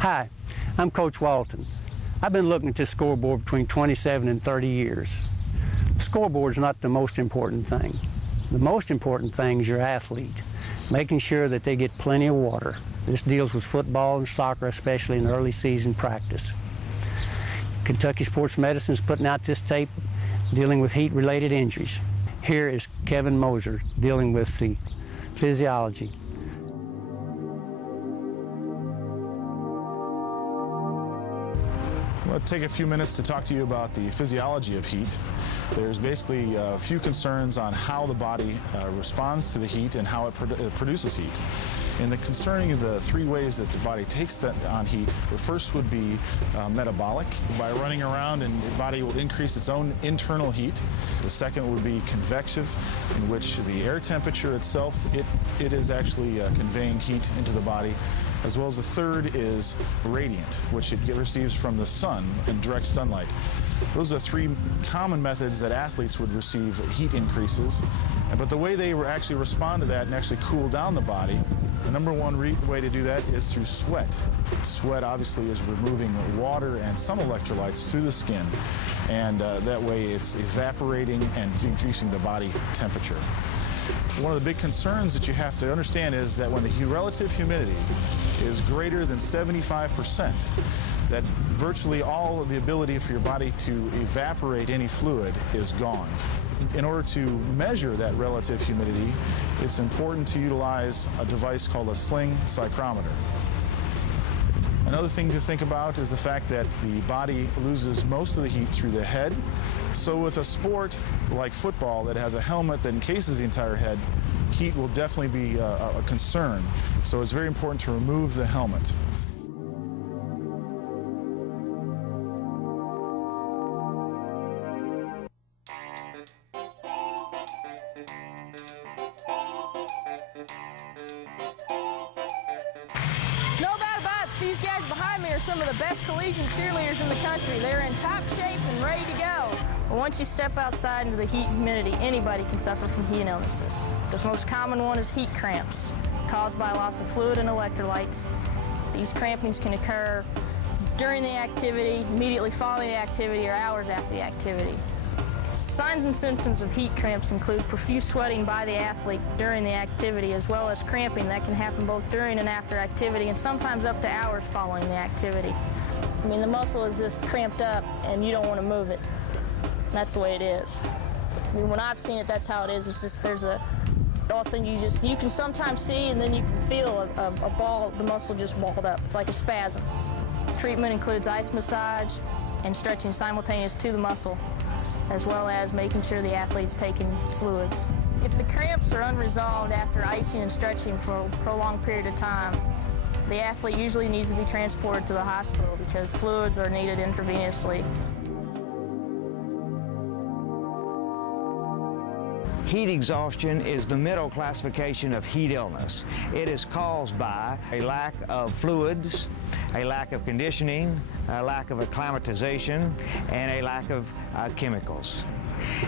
Hi, I'm Coach Walton. I've been looking at this scoreboard between 27 and 30 years. The scoreboard's not the most important thing. The most important thing is your athlete, making sure that they get plenty of water. This deals with football and soccer, especially in early season practice. Kentucky Sports Medicine is putting out this tape dealing with heat-related injuries. Here is Kevin Moser dealing with the physiology. I'm going to take a few minutes to talk to you about the physiology of heat. There's basically a few concerns on how the body responds to the heat and how it produces heat. And the concerning of the three ways that the body takes that on heat, the first would be metabolic. By running around, and the body will increase its own internal heat. The second would be convective, in which the air temperature itself, it is actually conveying heat into the body. As well as the third is radiant, which it receives from the sun and direct sunlight. Those are three common methods that athletes would receive heat increases. But the way they actually respond to that and actually cool down the body, the number one way to do that is through sweat. Sweat obviously is removing water and some electrolytes through the skin, and that way it's evaporating and increasing the body temperature. One of the big concerns that you have to understand is that when the relative humidity is greater than 75%, that virtually all of the ability for your body to evaporate any fluid is gone. In order to measure that relative humidity, it's important to utilize a device called a sling psychrometer. Another thing to think about is the fact that the body loses most of the heat through the head. So with a sport like football that has a helmet that encases the entire head, heat will definitely be a concern. So it's very important to remove the helmet. These guys behind me are some of the best collegiate cheerleaders in the country. They're in top shape and ready to go. But once you step outside into the heat and humidity, anybody can suffer from heat illnesses. The most common one is heat cramps, caused by loss of fluid and electrolytes. These crampings can occur during the activity, immediately following the activity, or hours after the activity. Signs and symptoms of heat cramps include profuse sweating by the athlete during the activity, as well as cramping that can happen both during and after activity, and sometimes up to hours following the activity. I mean, the muscle is just cramped up and you don't want to move it. That's the way it is. I mean, when I've seen it, that's how it is. It's just all of a sudden you can sometimes see, and then you can feel a ball, the muscle just balled up. It's like a spasm. Treatment includes ice massage and stretching simultaneous to the muscle, as well as making sure the athlete's taking fluids. If the cramps are unresolved after icing and stretching for a prolonged period of time, the athlete usually needs to be transported to the hospital because fluids are needed intravenously. Heat exhaustion is the middle classification of heat illness. It is caused by a lack of fluids, a lack of conditioning, a lack of acclimatization, and a lack of chemicals.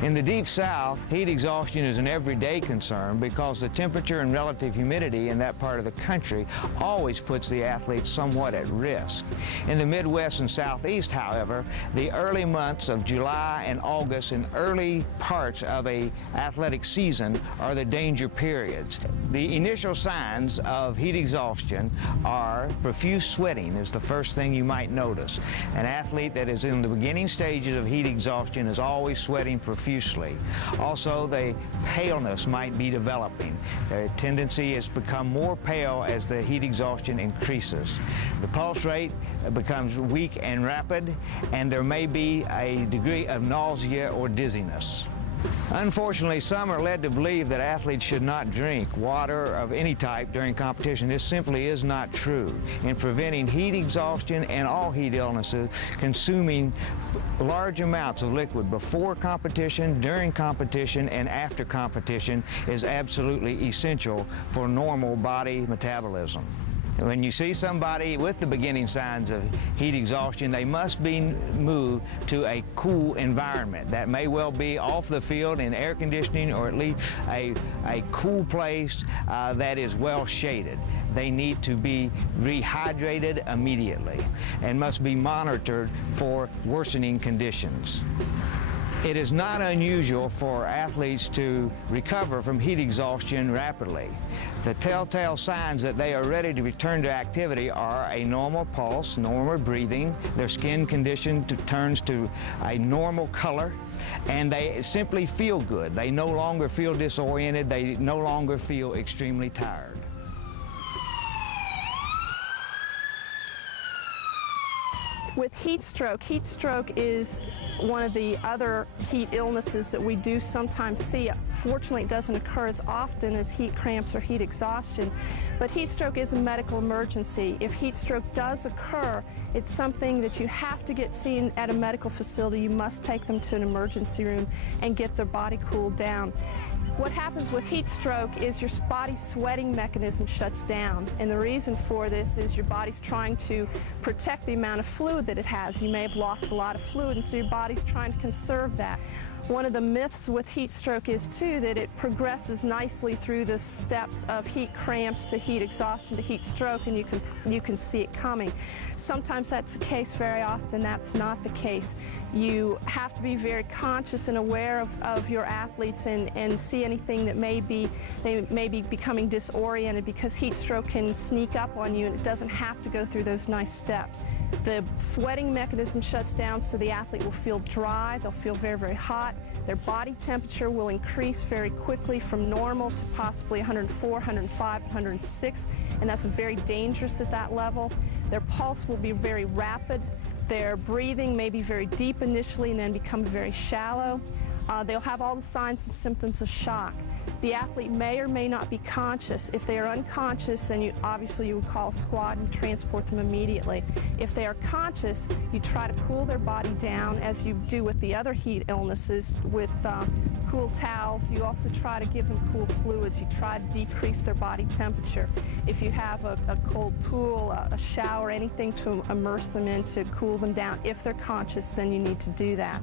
In the Deep South, heat exhaustion is an everyday concern because the temperature and relative humidity in that part of the country always puts the athletes somewhat at risk. In the Midwest and Southeast, however, the early months of July and August and early parts of an athletic season are the danger periods. The initial signs of heat exhaustion are profuse sweating is the first thing you might notice. An athlete that is in the beginning stages of heat exhaustion is always sweating profusely. Also, the paleness might be developing. Their tendency is to become more pale as the heat exhaustion increases. The pulse rate becomes weak and rapid, and there may be a degree of nausea or dizziness. Unfortunately, some are led to believe that athletes should not drink water of any type during competition. This simply is not true. In preventing heat exhaustion and all heat illnesses, consuming large amounts of liquid before competition, during competition, and after competition is absolutely essential for normal body metabolism. When you see somebody with the beginning signs of heat exhaustion, they must be moved to a cool environment. That may well be off the field in air conditioning, or at least a cool place that is well shaded. They need to be rehydrated immediately and must be monitored for worsening conditions. It is not unusual for athletes to recover from heat exhaustion rapidly. The telltale signs that they are ready to return to activity are a normal pulse, normal breathing, their skin condition turns to a normal color, and they simply feel good. They no longer feel disoriented, they no longer feel extremely tired. With heat stroke is one of the other heat illnesses that we do sometimes see. Fortunately, it doesn't occur as often as heat cramps or heat exhaustion, but heat stroke is a medical emergency. If heat stroke does occur, it's something that you have to get seen at a medical facility. You must take them to an emergency room and get their body cooled down. What happens with heat stroke is your body's sweating mechanism shuts down, and the reason for this is your body's trying to protect the amount of fluid that it has. You may have lost a lot of fluid, and so your body's trying to conserve that. One of the myths with heat stroke is, too, that it progresses nicely through the steps of heat cramps to heat exhaustion to heat stroke, and you can see it coming. Sometimes that's the case. Very often that's not the case. You have to be very conscious and aware of your athletes and see anything that they may be becoming disoriented, because heat stroke can sneak up on you and it doesn't have to go through those nice steps. The sweating mechanism shuts down, so the athlete will feel dry, they'll feel very, very hot. Their body temperature will increase very quickly from normal to possibly 104, 105, 106, and that's very dangerous at that level. Their pulse will be very rapid. Their breathing may be very deep initially and then become very shallow. They'll have all the signs and symptoms of shock. The athlete may or may not be conscious. If they are unconscious, then obviously you would call a squad and transport them immediately. If they are conscious, you try to cool their body down, as you do with the other heat illnesses, with cool towels. You also try to give them cool fluids. You try to decrease their body temperature. If you have a cold pool, a shower, anything to immerse them in to cool them down, if they're conscious, then you need to do that.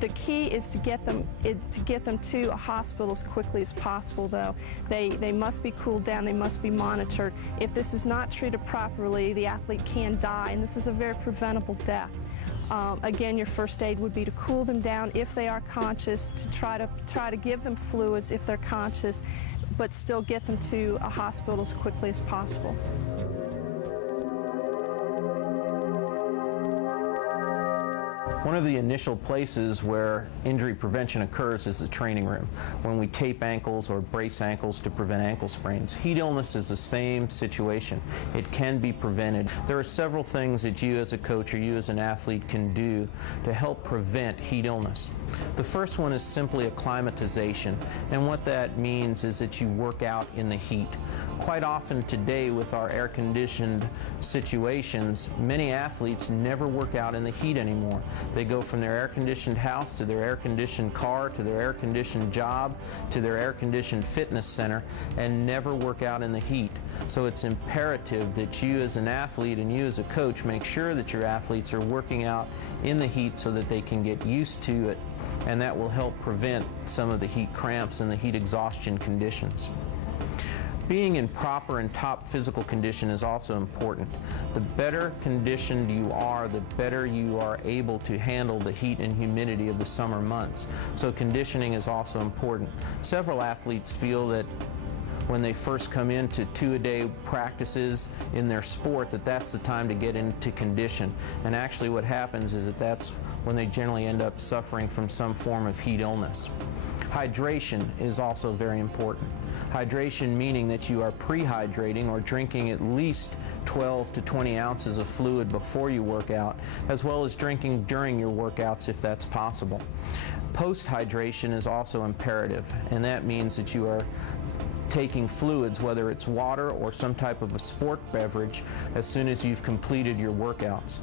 The key is to get them to a hospital as quickly as possible, though. They must be cooled down, they must be monitored. If this is not treated properly, the athlete can die, and this is a very preventable death. Again, your first aid would be to cool them down if they are conscious, to try to give them fluids if they're conscious, but still get them to a hospital as quickly as possible. One of the initial places where injury prevention occurs is the training room, when we tape ankles or brace ankles to prevent ankle sprains. Heat illness is the same situation. It can be prevented. There are several things that you as a coach or you as an athlete can do to help prevent heat illness. The first one is simply acclimatization, and what that means is that you work out in the heat. Quite often today, with our air-conditioned situations, many athletes never work out in the heat anymore. They go from their air-conditioned house to their air-conditioned car to their air-conditioned job to their air-conditioned fitness center and never work out in the heat. So it's imperative that you as an athlete and you as a coach make sure that your athletes are working out in the heat so that they can get used to it, and that will help prevent some of the heat cramps and the heat exhaustion conditions. Being in proper and top physical condition is also important. The better conditioned you are, the better you are able to handle the heat and humidity of the summer months. So conditioning is also important. Several athletes feel that when they first come into 2-a-day practices in their sport, that's the time to get into condition. And actually what happens is that's when they generally end up suffering from some form of heat illness. Hydration is also very important. Hydration meaning that you are pre-hydrating or drinking at least 12 to 20 ounces of fluid before you work out, as well as drinking during your workouts if that's possible. Post-hydration is also imperative, and that means that you are taking fluids, whether it's water or some type of a sport beverage, as soon as you've completed your workouts.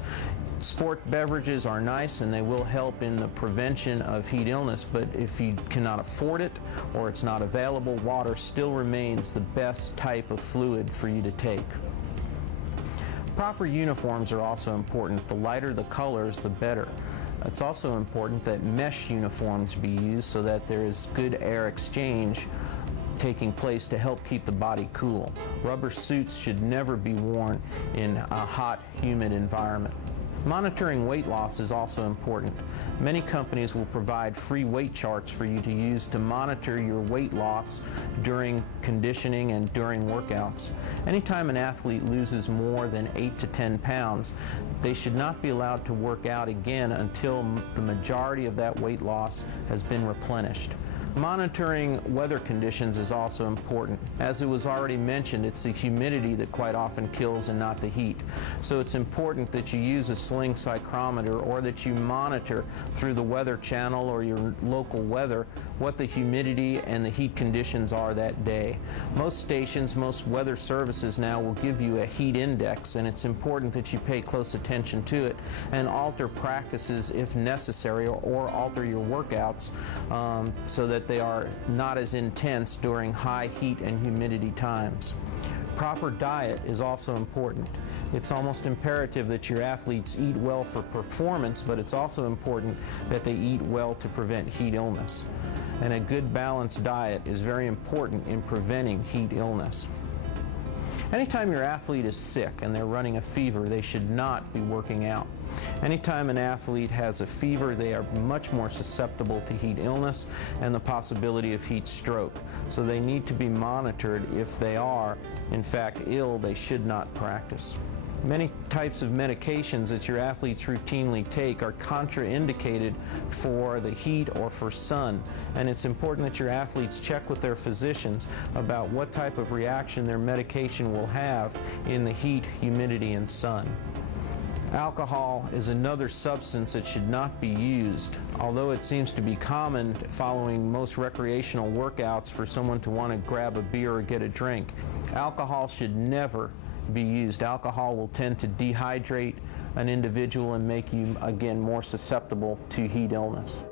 Sport beverages are nice and they will help in the prevention of heat illness, but if you cannot afford it or it's not available, water still remains the best type of fluid for you to take. Proper uniforms are also important. The lighter the colors, the better. It's also important that mesh uniforms be used so that there is good air exchange taking place to help keep the body cool. Rubber suits should never be worn in a hot, humid environment. Monitoring weight loss is also important. Many companies will provide free weight charts for you to use to monitor your weight loss during conditioning and during workouts. Anytime an athlete loses more than 8 to 10 pounds, they should not be allowed to work out again until the majority of that weight loss has been replenished. Monitoring weather conditions is also important. As it was already mentioned, it's the humidity that quite often kills and not the heat. So it's important that you use a sling psychrometer or that you monitor through the Weather Channel or your local weather what the humidity and the heat conditions are that day. Most stations, most weather services now will give you a heat index, and it's important that you pay close attention to it and alter practices if necessary, or alter your workouts so that they are not as intense during high heat and humidity times. Proper diet is also important. It's almost imperative that your athletes eat well for performance, but it's also important that they eat well to prevent heat illness. And a good balanced diet is very important in preventing heat illness. Anytime your athlete is sick and they're running a fever, they should not be working out. Anytime an athlete has a fever, they are much more susceptible to heat illness and the possibility of heat stroke. So they need to be monitored. If they are, in fact, ill, they should not practice. Many types of medications that your athletes routinely take are contraindicated for the heat or for sun, and it's important that your athletes check with their physicians about what type of reaction their medication will have in the heat, humidity, and sun. Alcohol is another substance that should not be used. Although it seems to be common following most recreational workouts for someone to want to grab a beer or get a drink, alcohol should never be used. Alcohol will tend to dehydrate an individual and make you, again, more susceptible to heat illness.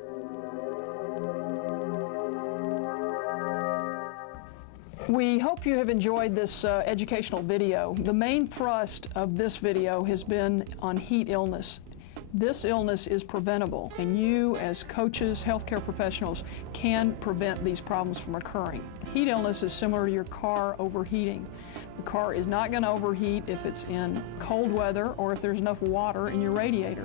We hope you have enjoyed this educational video. The main thrust of this video has been on heat illness. This illness is preventable, and you as coaches, healthcare professionals, can prevent these problems from occurring. Heat illness is similar to your car overheating. The car is not going to overheat if it's in cold weather or if there's enough water in your radiator.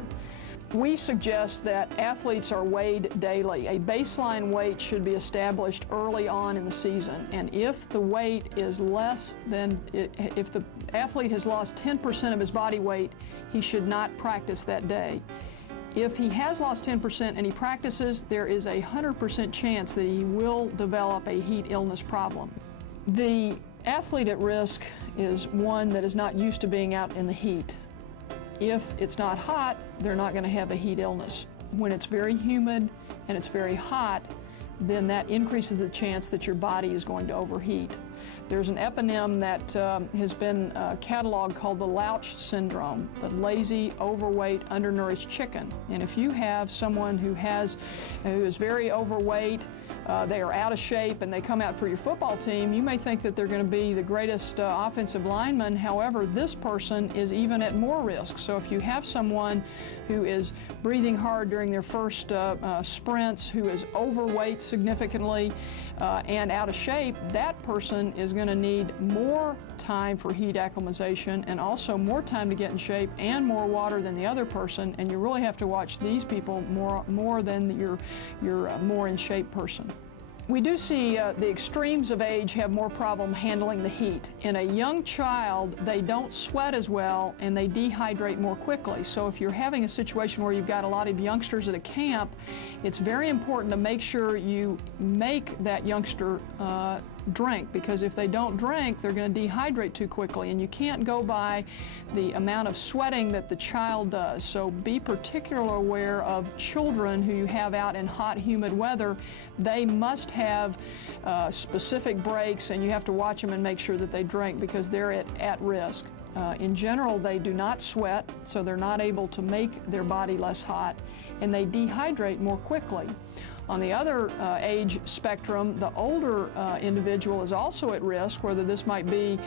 We suggest that athletes are weighed daily. A baseline weight should be established early on in the season, and if the weight is less than, if the athlete has lost 10% of his body weight, he should not practice that day. If he has lost 10% and he practices, there is a 100% chance that he will develop a heat illness problem. The athlete at risk is one that is not used to being out in the heat. If it's not hot, they're not going to have a heat illness. When it's very humid and it's very hot, then that increases the chance that your body is going to overheat. There's an eponym that has been cataloged called the LOUCH syndrome, the lazy, overweight, undernourished chicken. And if you have someone who is very overweight, they are out of shape, and they come out for your football team, you may think that they're going to be the greatest offensive lineman. However, this person is even at more risk. So if you have someone who is breathing hard during their first sprints, who is overweight significantly and out of shape, that person is going to need more time for heat acclimatization and also more time to get in shape and more water than the other person, and you really have to watch these people more than your more in shape person. We do see the extremes of age have more problem handling the heat. In a young child, they don't sweat as well and they dehydrate more quickly. So if you're having a situation where you've got a lot of youngsters at a camp, it's very important to make sure you make that youngster drink, because if they don't drink, they're going to dehydrate too quickly, and you can't go by the amount of sweating that the child does. So be particularly aware of children who you have out in hot, humid weather. They must have specific breaks, and you have to watch them and make sure that they drink, because they're at risk. In general, they do not sweat, so they're not able to make their body less hot, and they dehydrate more quickly. On the other age spectrum, the older individual is also at risk, whether this might be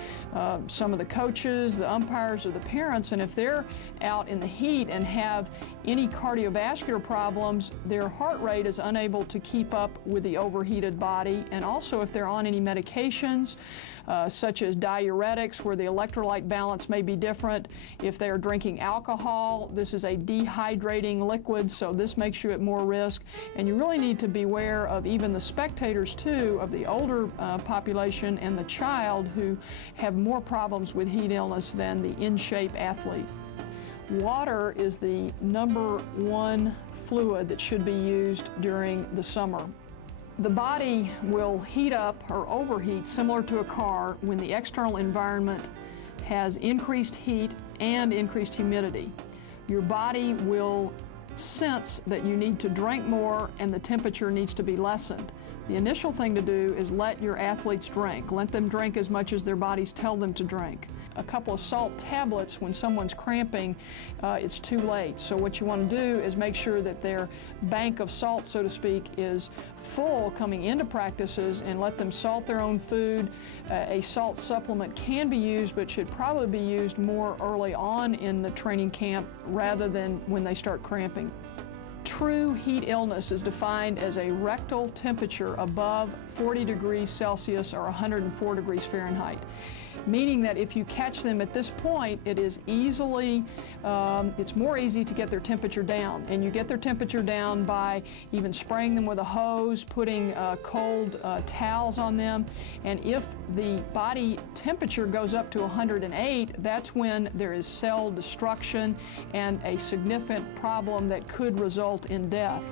some of the coaches, the umpires, or the parents, and if they're out in the heat and have any cardiovascular problems, their heart rate is unable to keep up with the overheated body, and also if they're on any medications, such as diuretics, where the electrolyte balance may be different. If they're drinking alcohol, this is a dehydrating liquid, so this makes you at more risk. And you really need to beware of even the spectators, too, of the older population and the child, who have more problems with heat illness than the in-shape athlete. Water is the #1 fluid that should be used during the summer. The body will heat up or overheat similar to a car when the external environment has increased heat and increased humidity. Your body will sense that you need to drink more and the temperature needs to be lessened. The initial thing to do is let your athletes drink. Let them drink as much as their bodies tell them to drink. A couple of salt tablets when someone's cramping, it's too late. So what you want to do is make sure that their bank of salt, so to speak, is full coming into practices, and let them salt their own food. A salt supplement can be used, but should probably be used more early on in the training camp rather than when they start cramping. True heat illness is defined as a rectal temperature above 40 degrees Celsius or 104 degrees Fahrenheit. Meaning that if you catch them at this point, it is it's more easy to get their temperature down. And you get their temperature down by even spraying them with a hose, putting cold towels on them. And if the body temperature goes up to 108, that's when there is cell destruction and a significant problem that could result in death.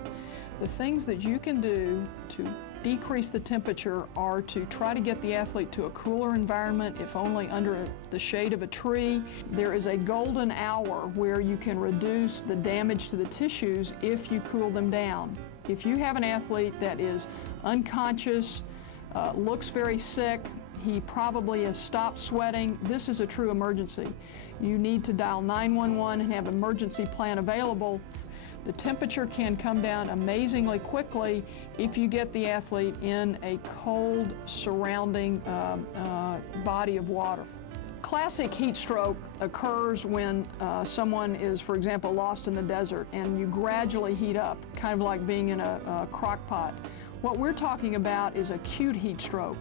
The things that you can do to decrease the temperature are to try to get the athlete to a cooler environment, if only under the shade of a tree. There is a golden hour where you can reduce the damage to the tissues if you cool them down. If you have an athlete that is unconscious, looks very sick, he probably has stopped sweating, this is a true emergency. You need to dial 911 and have an emergency plan available. The temperature can come down amazingly quickly if you get the athlete in a cold surrounding body of water. Classic heat stroke occurs when someone is, for example, lost in the desert and you gradually heat up, kind of like being in a crock pot. What we're talking about is acute heat stroke.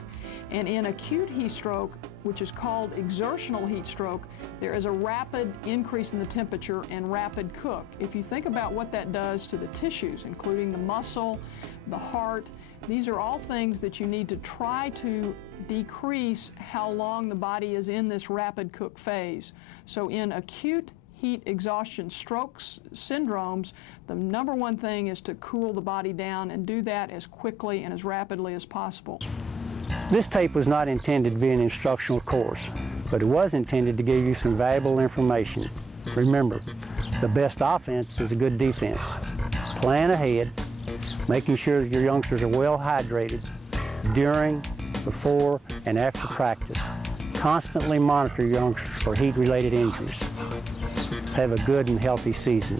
And in acute heat stroke, which is called exertional heat stroke, there is a rapid increase in the temperature and rapid cook. If you think about what that does to the tissues, including the muscle, the heart, these are all things that you need to try to decrease how long the body is in this rapid cook phase. So in acute heat exhaustion strokes syndromes, the #1 thing is to cool the body down and do that as quickly and as rapidly as possible. This tape was not intended to be an instructional course, but it was intended to give you some valuable information. Remember, the best offense is a good defense. Plan ahead, making sure that your youngsters are well hydrated during, before, and after practice. Constantly monitor your youngsters for heat-related injuries. Have a good and healthy season.